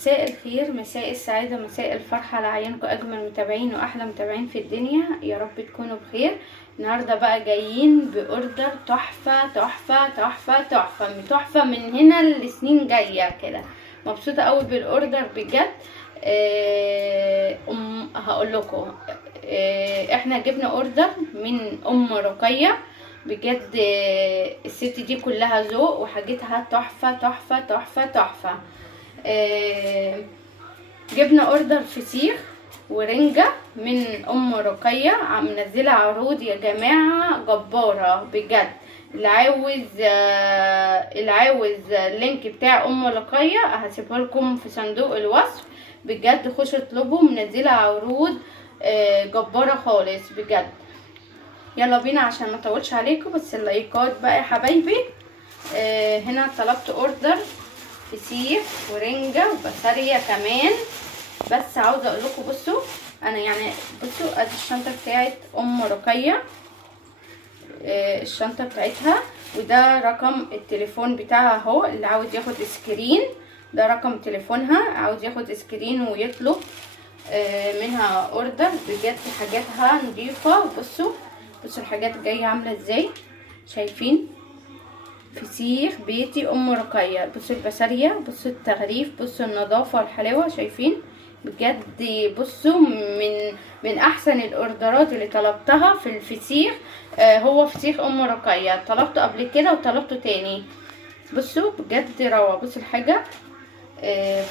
مساء الخير، مساء السعادة، مساء الفرحة لعيونكم أجمل متابعين وأحلى متابعين في الدنيا. يا رب تكونوا بخير. النهاردة بقى جايين بأوردر تحفة تحفة تحفة تحفة تحفة من هنا لسنين جاية كده. مبسوطة قوي بالأوردر بجد. هقول لكم، احنا جبنا أوردر من رقية بجد. الست دي كلها ذوق وحاجتها تحفة تحفة تحفة تحفة. جبنا اوردر فسيخ ورنجة من رقية، منزلة عروض يا جماعة جبارة بجد. اللي عاوز اللينك بتاع رقية هسيبه لكم في صندوق الوصف. بجد خشوا اطلبوا، منزلة عروض جبارة خالص بجد. يلا بينا عشان ما اطولش عليكم، بس اللايكات بقى يا حبايبي. هنا طلبت اوردر فسيخ ورنجة وبسارية كمان. بس عاوزه اقول لكم، بصوا انا يعني بصوا ادي الشنطه بتاعت رقية. الشنطه بتاعتها، وده رقم التليفون بتاعها اهو. اللي عاوز ياخد سكرين ده رقم تليفونها، عاوز ياخد سكرين ويطلب منها اوردر. بجد حاجاتها نضيفه. بصوا الحاجات جايه عامله ازاي، شايفين؟ فسيخ بيتي رقية. بصوا البسارية، بصوا التغليف، بصوا النظافة والحلاوة، شايفين؟ بجد بصوا من احسن الاوردرات اللي طلبتها في الفسيخ. هو فسيخ رقية طلبته قبل كده وطلبته تاني. بصوا بجد روعة. بصوا الحاجة،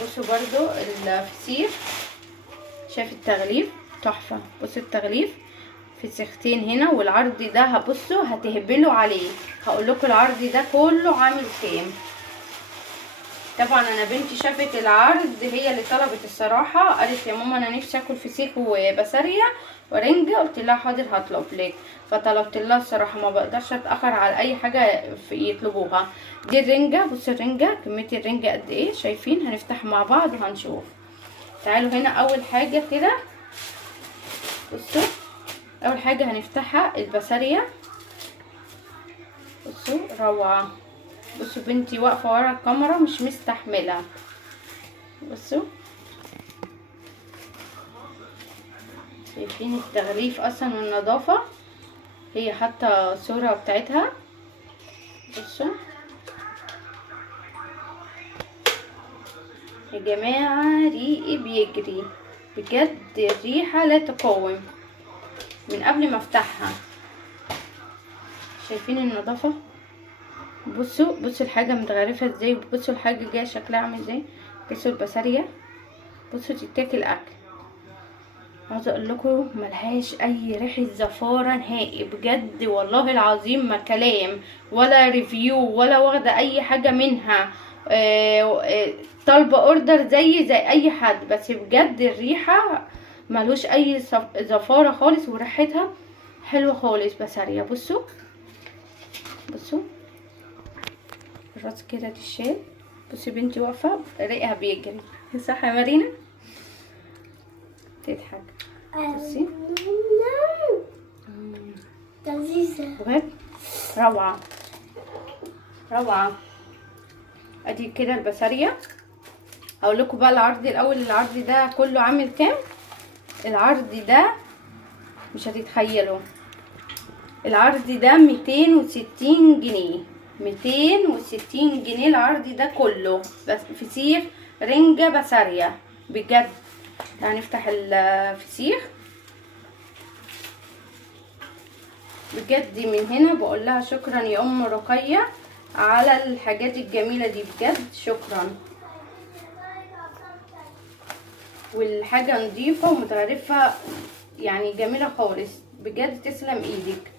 بصوا برضو الفسيخ، شايف التغليف تحفة. بصوا التغليف فسيختين هنا، والعرض ده هبصوا هتهبلوا عليه. هقول لكم العرض ده كله عامل كام. طبعا انا بنتي شافت العرض، هي اللي طلبت الصراحه، قالت يا ماما انا نفسي اكل فسيخ وبسارية ورنجة. قلت لها حاضر هطلب لك. فطلبت لها الصراحه، ما بقدرش اتاخر على اي حاجه يطلبوها. دي الرنجة، بصوا الرنجة كميه الرنجة قد ايه، شايفين؟ هنفتح مع بعض وهنشوف. تعالوا هنا اول حاجه كده، بصوا اول حاجه هنفتحها البسارية. بصوا روعه. بصوا بنتي واقفه ورا الكاميرا مش مستحمله. بصوا شايفين التغليف اصلا والنظافه، هي حاطه صوره بتاعتها. بصوا يا جماعه ريقي بيجري بجد، الريحه لا تقاوم من قبل ما افتحها. شايفين النظافه؟ بصوا الحاجه متغرفه ازاي، بصوا الحاجه جايه شكلها عامل ازاي. بصوا البسارية، بصوا تتاكل اكل. عاوزه اقول لكم ملهاش اي ريحه زفاره نهائي بجد، والله العظيم ما كلام ولا ريفيو ولا واخده اي حاجه منها. طالبه اوردر زي اي حد، بس بجد الريحه ملوش اي زفاره خالص، وريحتها حلوه خالص. بسارية بصوا الراس كده تشال. بصي بنتي واقفه ريقها بيجري، صح يا مارينا؟ تضحك. بصي لذيذة بجد روعة روعة. ادي كده البسارية. هقول لكم بقى العرض الاول. العرض ده كله عامل كام؟ العرض ده مش هتتخيلوا. العرض ده 260 جنيه. 260 جنيه العرض ده كله، بس فسيخ رنجة بسارية بجد. هنفتح الفسيخ بجد. من هنا بقول لها شكرا يا رقية على الحاجات الجميلة دي بجد، شكرا. والحاجة نظيفة ومتغرفة يعني جميلة خالص بجد، تسلم ايدك.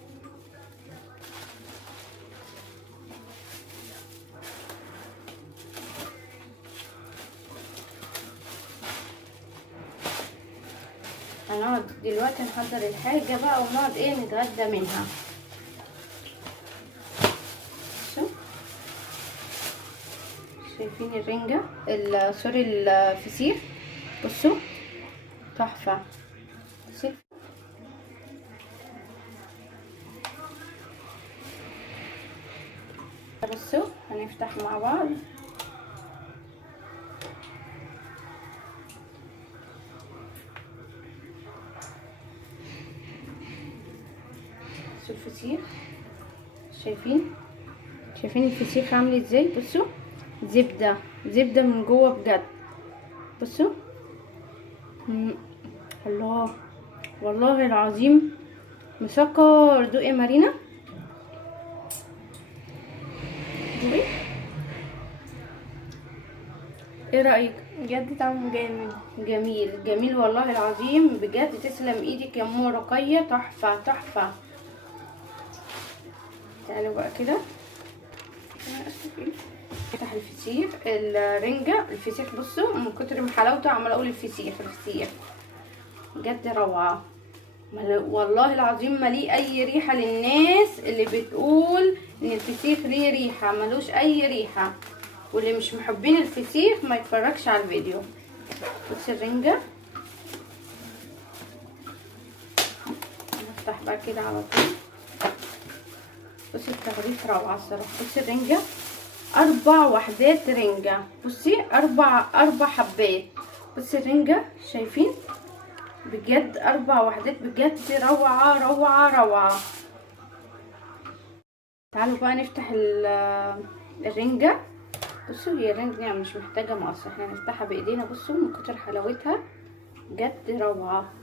هنقعد دلوقتي نحضر الحاجة بقى ونقعد نتغدى منها. شايفين الرنجة سوري الفسيخ، بصوا تحفة. بصوا هنفتح مع بعض. الفسيخ، شايفين الفسيخ عامل ازاي؟ بصوا زبدة من جوه بجد. بصوا الله، والله العظيم مسكر. دوقي يا مارينا، دوقي، ايه رأيك؟ بجد طعمه جامد. جميل والله العظيم بجد. تسلم ايدك يا ام رقية، تحفة. تعالوا بقى كده افتح الفسيخ الرنجة. الفسيخ بصوا من كتر من حلاوته عمال اقول الفسيخ بجد روعة والله العظيم. مليه اي ريحة للناس اللي بتقول ان الفسيخ ليه ريحة، ملوش اي ريحة. واللي مش محبين الفسيخ ما يتفرجش على الفيديو. بص الرنجة، نفتح بقى كده على طول. بصي التغليف روعة الصراحة. بصي الرنجة 4 وحدات رنجة، بصي 4 حبات. بصي الرنجة، شايفين بجد 4 وحدات بجد روعة. تعالوا بقى نفتح الرنجة. بصوا هي الرنجة يعني مش محتاجة مقص، احنا هنفتحها بايدينا. بصوا من كتر حلاوتها بجد روعة.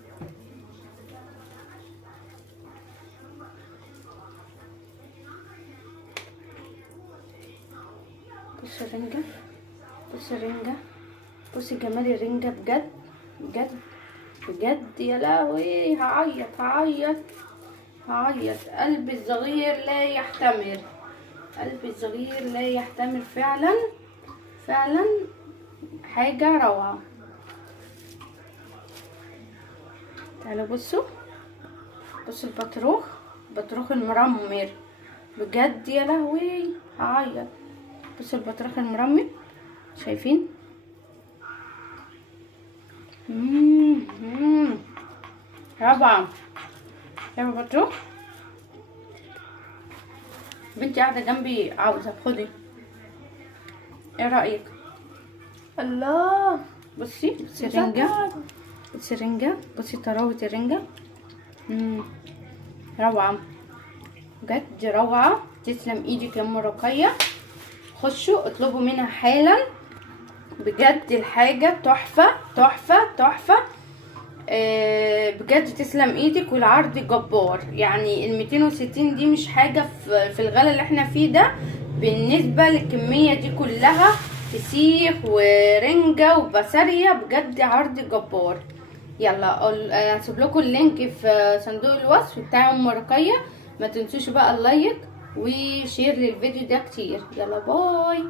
بصوا الرنجة، بصي جمال الرنجة بجد يا لهوي. هعيط. قلبي الصغير لا يحتمل، فعلا حاجة روعة. تعالوا بصوا البطروخ المرمر بجد يا لهوي هعيط. بصوا البطروخ المرمر، شايفين؟ روعة. شايفة البطروخ؟ بنتي قاعدة جنبي عاوزة خدي، ايه رأيك؟ الله، بصي الرنجة، بصي طراوة الرنجة. روعة بجد روعة. تسلم ايدك يا ام رقية. خشوا اطلبوا منها حالا بجد. الحاجة تحفة. بجد تسلم ايدك. والعرض جبار يعني. 260 دي مش حاجة في الغلا اللي احنا فيه ده بالنسبة للكمية دي كلها فسيخ ورنجة وبسارية. بجد عرض جبار. يلا هسيب لكم اللينك في صندوق الوصف بتاع ام رقية. ما تنسوش بقى اللايك وشير للفيديو ده كتير. يلا باي.